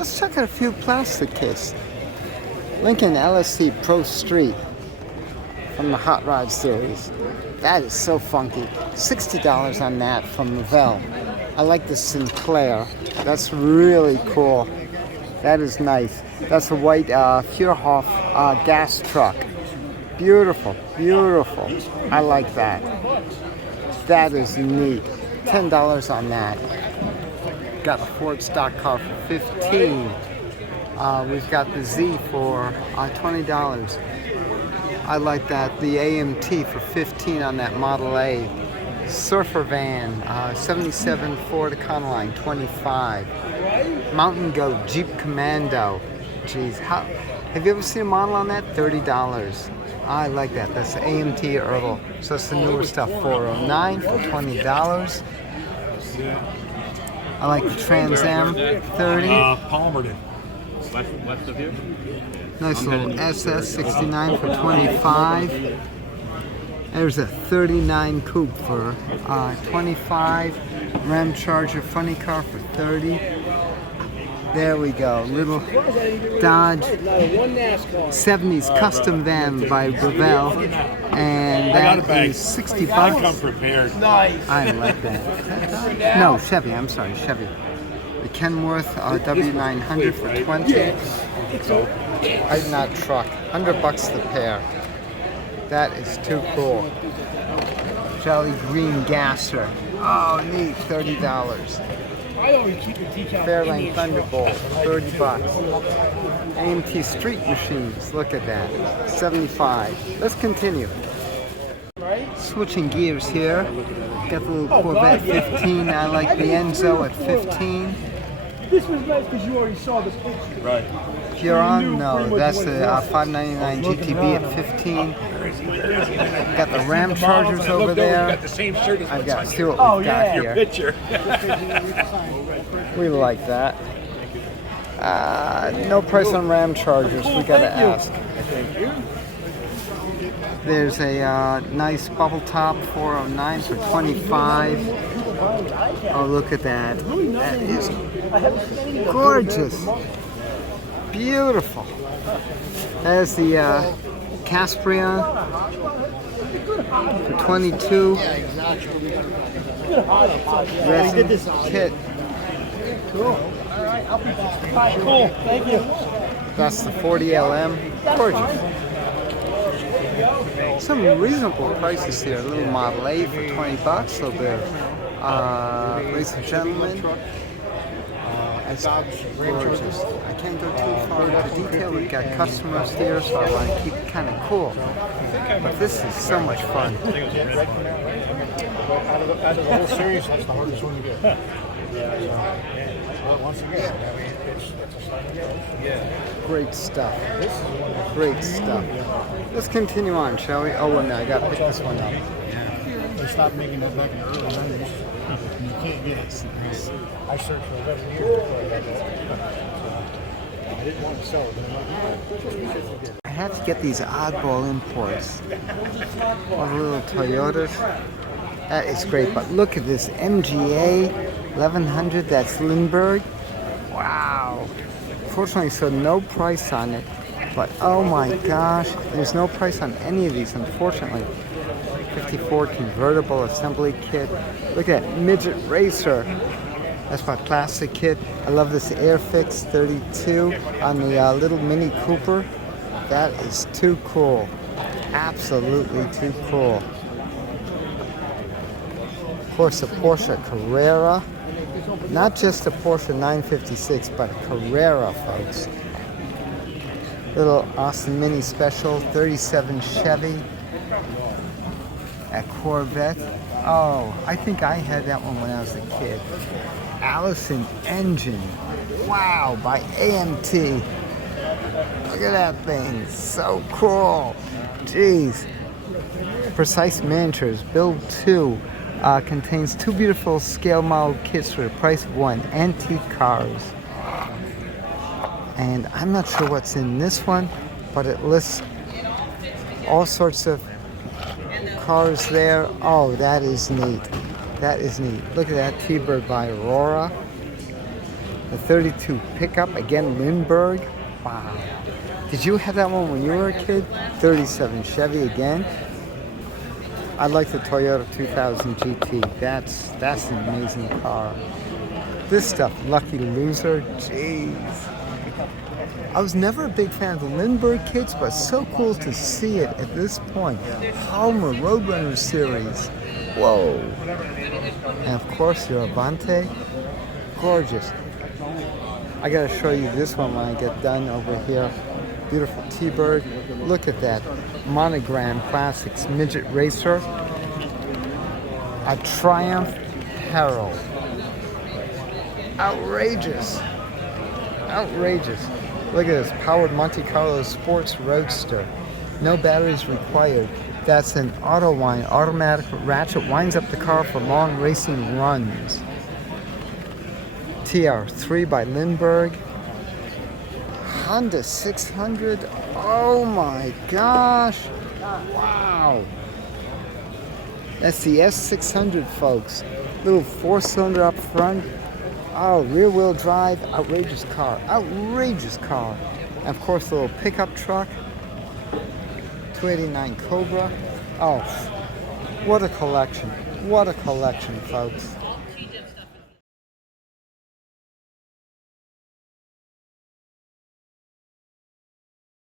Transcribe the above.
Let's check out a few plastic kits. Lincoln LSC Pro Street from the Hot Rod series. That is so funky. $60 on that from Revell. I like the Sinclair. That's really cool. That is nice. That's a white Feuerhof gas truck. Beautiful, beautiful. I like that. That is neat. $10 on that. Got the Ford stock car for $15. We've got the Z for $20. I like that. The AMT for $15 on that Model A. Surfer van, 77 Ford Econoline, $25. Mountain Goat Jeep Commando. Geez, have you ever seen a model on that? $30. I like that. That's the AMT Earl. So it's the newer stuff. $409 for $20. I like the Trans Am, $30. Palmer did. West of you? Nice little SS, $69 for $25. There's a 39 coupe for $25. Ram Charger funny car for $30. There we go. Little Dodge 70s custom van by Revell, and that is $60. Come prepared. I like that. No, Chevy. I'm sorry, Chevy. The Kenworth W900 for $20. Not truck. $100 the pair. That is too cool. Jolly Green Gasser. Oh, neat. $30. Fairlane Thunderbolt, $30. AMT Street Machines, look at that, $75. Let's continue. Switching gears here. Got the little Corvette 15. I like the Enzo at 15. This was nice because you already saw this picture. Right. Huron, no, that's the 599 GTB at 15. Got the Ram Chargers over there. I've got to see what we've got here. Picture. We like that. No price on Ram Chargers. We gotta ask. There's a nice bubble top 409 for $25. Oh, look at that. That is gorgeous. Beautiful. There's the Casprion for $22. Resin kit. Cool. Cool. Thank you. That's the 40 LM. Gorgeous. Some reasonable prices here. A little Model A for $20. A little bit ladies and gentlemen. It's gorgeous. I can't go too far into detail. We've got customers here, so I want to keep it kind of cool. But this is so much fun. Out of the whole series, that's the hardest one to get. Once again, I mean, it's Great stuff. Great stuff. Let's continue on, shall we? Oh, well, no, I got to pick this one up. They stopped making that back in the early 90s. You can't get it. I searched for 11 years. I didn't want to sell it, but I'm like, I have to get these oddball imports. All the little Toyotas. That is great, but look at this MGA 1100. That's Lindbergh. Wow. Fortunately, so no price on it. But oh my gosh, there's no price on any of these, unfortunately. 54 convertible assembly kit. Look at that midget racer. That's my plastic kit. I love this Airfix 32 on the little Mini Cooper. That is too cool. Absolutely too cool. Of course, the Porsche Carrera. Not just a Porsche 956, but Carrera, folks. Little Austin Mini Special 37 Chevy. That Corvette. Oh, I think I had that one when I was a kid. Allison engine. Wow, by AMT. Look at that thing. So cool. Jeez. Precise Miniatures. Build 2. Contains 2 beautiful scale model kits for the price of 1. Antique cars. And I'm not sure what's in this one, but it lists all sorts of cars there. Oh, that is neat. That is neat. Look at that T-Bird by Aurora. The 32 pickup, again Lindbergh. Wow. Did you have that one when you were a kid? 37 Chevy again. I like the Toyota 2000 GT. That's an amazing car. This stuff, Lucky Loser, jeez. I was never a big fan of the Lindbergh kits, but it's so cool to see it at this point. Homer Roadrunner series. Whoa. And of course your Avante. Gorgeous. I gotta show you this one when I get done over here. Beautiful T-Bird. Look at that. Monogram Classics Midget Racer. A Triumph Herald. Outrageous. Outrageous. Look at this. Powered Monte Carlo Sports Roadster. No batteries required. That's an auto wind. Automatic ratchet winds up the car for long racing runs. TR3 by Lindbergh. Honda 600. Oh my gosh. Wow. That's the S600, folks. Little 4-cylinder up front. Oh, rear wheel drive. Outrageous car. Outrageous car. And of course, the little pickup truck. 289 Cobra. Oh, what a collection. What a collection, folks.